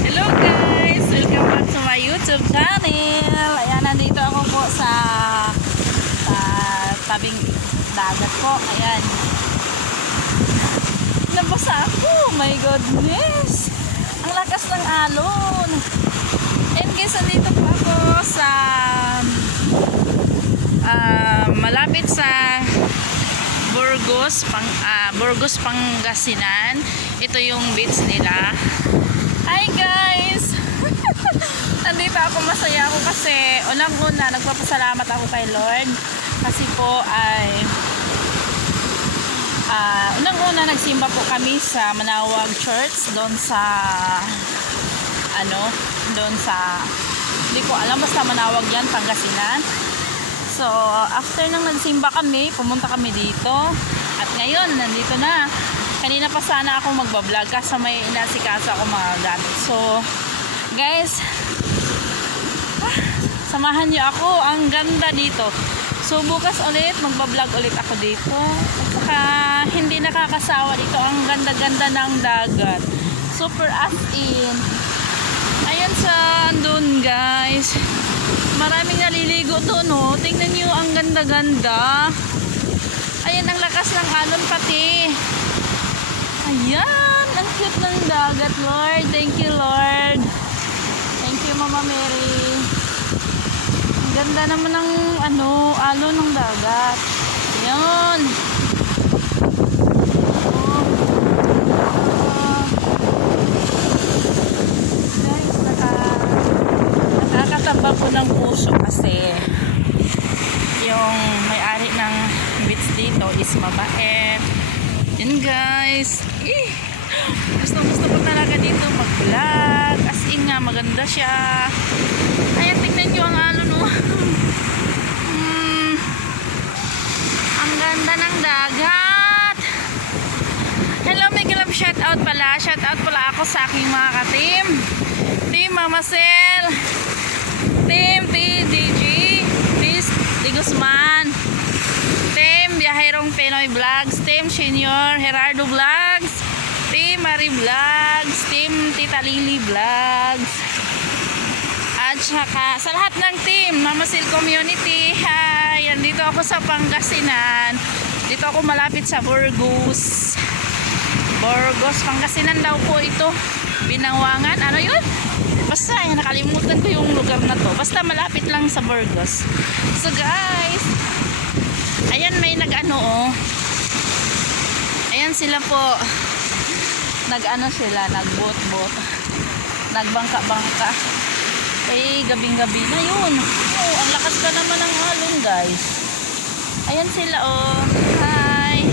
Hello guys! Welcome back to my YouTube channel. Ayan, nandito ako po sa tabing dagat po. Ayan. Nabasa ako. My goodness! Ang lakas ng alon. And guys, nandito po ako sa malapit sa Burgos, Pangasinan. Ito yung beach nila. Hi guys! Nandito ako, masaya ako kasi unang-una nagpapasalamat ako kay Lord kasi po ay unang-una nagsimba po kami sa Manawag Church doon sa hindi ko alam, basta Manawag yan, Pangasinan. So, after nang nagsimba kami, pumunta kami dito. At ngayon, nandito na. Kanina pa sana ako magbablog kasi may inasikaso ako mga gamit. So, guys, samahan niyo ako. Ang ganda dito. So, bukas ulit, magbablog ulit ako dito. At saka, hindi nakakasawa dito. Ang ganda-ganda ng dagat. Super as in. Ayan sa doon, guys. Maraming naliligo doon, oh. Tingnan nyo, ang ganda-ganda. Ayan, ang lakas ng alon pati. Ayan, ang cute ng dagat, Lord. Thank you, Lord. Thank you, Mama Mary. Ang ganda naman ng alon ng dagat. Ayan. Nakakataba ko ng puso kasi yung may-ari ng beach dito is mabait. Yun guys, gusto ko talaga dito mag-vlog, as in nga maganda siya. Ayan, tingnan nyo ang alon, no? Ang ganda ng dagat. Hello, may grab shoutout pala. Shoutout pala ako sa aking mga ka-team. Team Mama Sel, Team PDG, Di Guzman, Team Biyaherong Pinoy Vlogs, Team Senior Gerardo Vlogs, Team Marie Vlogs, Team Tita Lily Vlogs, at saka sa lahat ng team Mama Sil Community. Hi, dito ako sa Pangasinan. Dito ako malapit sa Burgos, Pangasinan daw po ito. Binawangan, ano yun? Basta, nakalimutan ko yung lugar na to. Basta malapit lang sa Burgos. So guys, ayan, may nag-oh. Ayan sila po. Nag-boat. Nagbangka-bangka. Eh, gabing-gabi na yun. Oh, ang lakas pa naman ng alon, guys. Ayan sila, oh. Hi.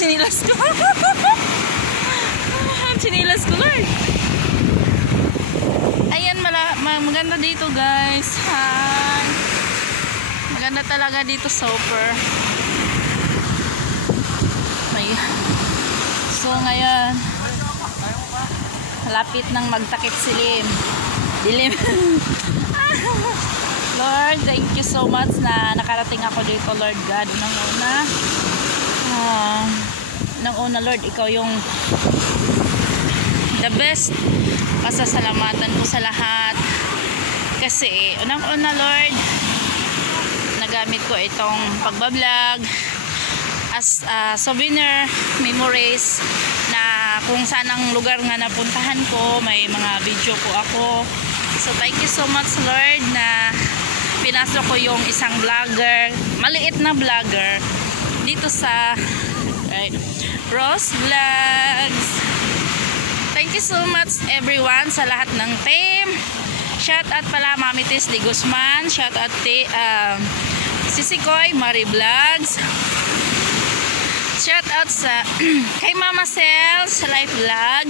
Sinilas ko. Sinilas ko, Lord. Ayan, maganda dito, guys. Hi. Maganda talaga dito, super. So, ngayon, lapit nang magtakip silim. Dilim. Lord, thank you so much na nakarating ako dito, Lord God. Unang-una, Lord, ikaw yung the best. Pasasalamatan ko sa lahat kasi unang-una, Lord, nagamit ko itong pagbablog as souvenir memories na kung saan ang lugar nga napuntahan ko, may mga video ko ako. So thank you so much, Lord, na pinasok ko yung isang vlogger, maliit na vlogger dito sa Rose Vlogs. Thank you so much everyone sa lahat ng team. Shout out pala Mami Tis Di Guzman. Shout out Sisikoy Marie Vlogs. Shout out sa kay Mama Sel sa live vlog.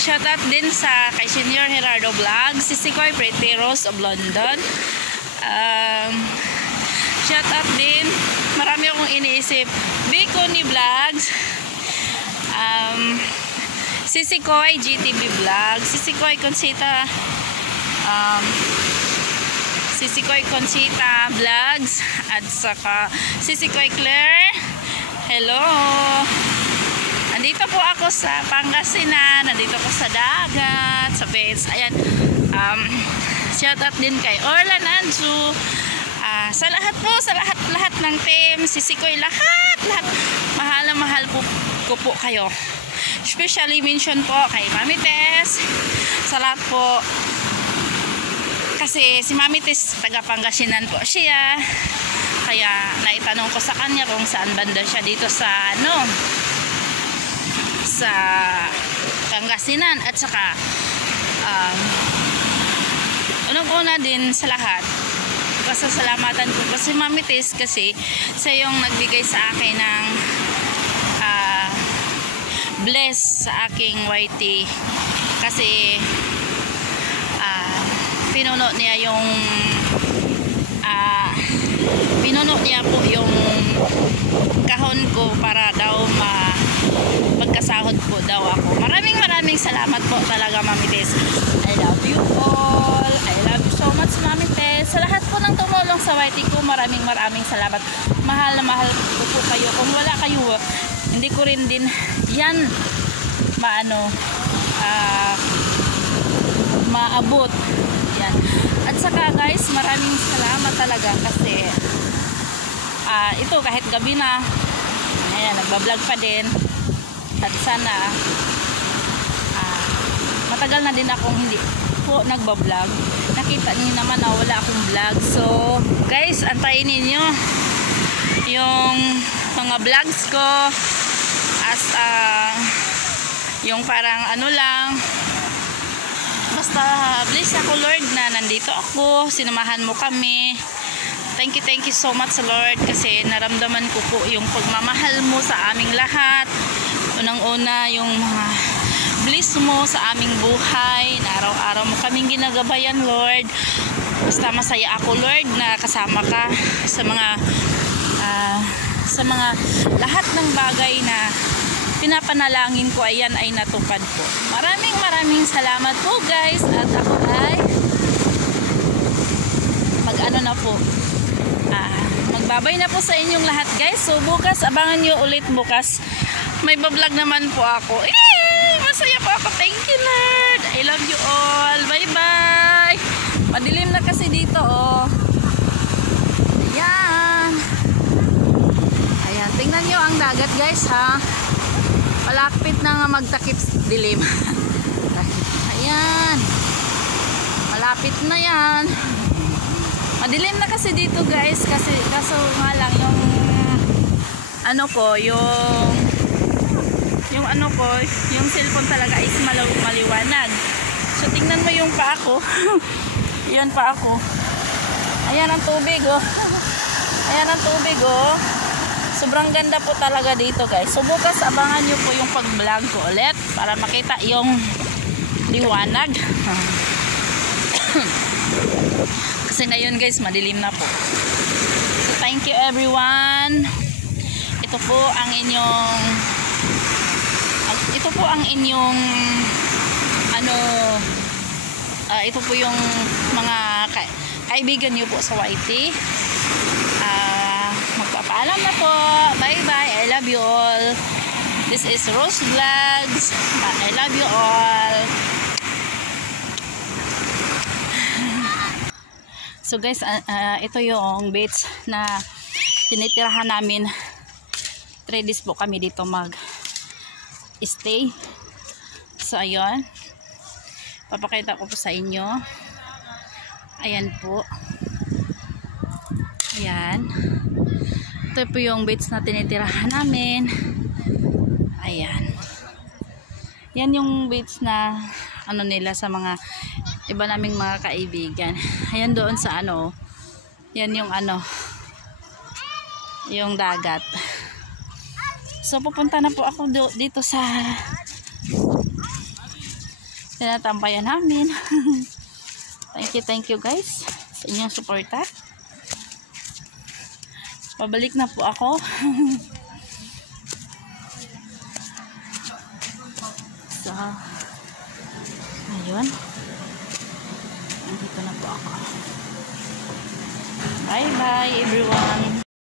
Shout out din sa kay Senior Gerardo Vlog, Sisikoy Pretty Rose of London. Shout out din, marami akong iniisip, Biconi Vlogs, Sisikoy GTV Vlog, Sisikoy Consita, Sisikoy Conchita Vlogs at saka Sisikoy Claire. Hello! Nandito po ako sa Pangasinan, nandito ko sa dagat, sa beach. Ayan, shout out din kay Orlan Anju. Sa lahat po, sa lahat ng team, Sisikoy, lahat, mahal na mahal po ko po kayo. Especially mention po kay Mami Tess, sa lahat po. Kasi si Mami Tess, taga Pangasinan po siya. Kaya naitanong ko sa kanya kung saan banda siya dito sa sa Pangasinan. At saka unang-una din sa lahat, pasasalamatan ko po si Mami Tess kasi siya yung nagbigay sa akin ng bless sa aking YT. Kasi pinuno niya yung po yung kahon ko para daw magkasahod po daw ako. Maraming salamat po talaga, Mami Tess. I love you all. I love you so much, Mami Tess. Sa lahat po ng tumulong sa YT ko, maraming salamat. Mahal na mahal ko po kayo. Kung wala kayo, hindi ko rin din yan maabot yan. At saka guys, maraming salamat talaga kasi ito kahit gabi na, ayan, nagbablog pa din. At sana matagal na din akong hindi po nagbablog. Nakita niyo naman na wala akong vlog. So guys, antayin niyo yung mga vlogs ko as yung parang lang, basta bless ako Lord na nandito ako, sinamahan mo kami. Thank you so much Lord, kasi naramdaman ko po yung pagmamahal mo sa aming lahat. Unang-una yung mga bliss mo sa aming buhay, na araw-araw mo kaming ginagabayan Lord. Basta masaya ako Lord na kasama ka sa mga lahat ng bagay na pinapanalangin ko, ayan ay natupad po. Maraming salamat po guys. At ako ay magbabay na po sa inyong lahat guys. So bukas, abangan nyo ulit bukas. May bablog naman po ako. Masaya po ako. Thank you Lord. I love you all. Bye bye. Madilim na kasi dito Ayan. Ayan. Tingnan nyo ang dagat guys ha. Malapit na nga magtakip dilim. Ayan. Malapit na yan. Madilim na kasi dito guys. Kaso nga lang yung yung cellphone talaga is maliwanag. So tingnan mo yung paa ko. Yan paa ko. Ayan ang tubig Ayan ang tubig Sobrang ganda po talaga dito guys. So bukas abangan nyo po yung pag-vlog ko ulit para makita yung liwanag. Kasi ngayon guys, madilim na po. So thank you everyone. Ito po ang inyong ito po yung mga kaibigan nyo po sa YT. Magpapaalam na po. Bye bye. I love you all. This is Rose Vlogs. I love you all. So guys, ito yung beach na tinitirahan namin. 3 days po kami dito mag-stay. So ayun. Papakita ko po sa inyo. Ayan po. Ayan. Ito po yung beach na tinitirahan namin. Ayan. Yan yung beach na nila sa mga iba naming mga kaibigan. Ayan doon sa yan yung yung dagat. So pupunta na po ako dito sa tinatampayan namin. Thank you guys sa inyong suporta. Pabalik na po ako. So ayun, nandito na po ako. Bye bye everyone.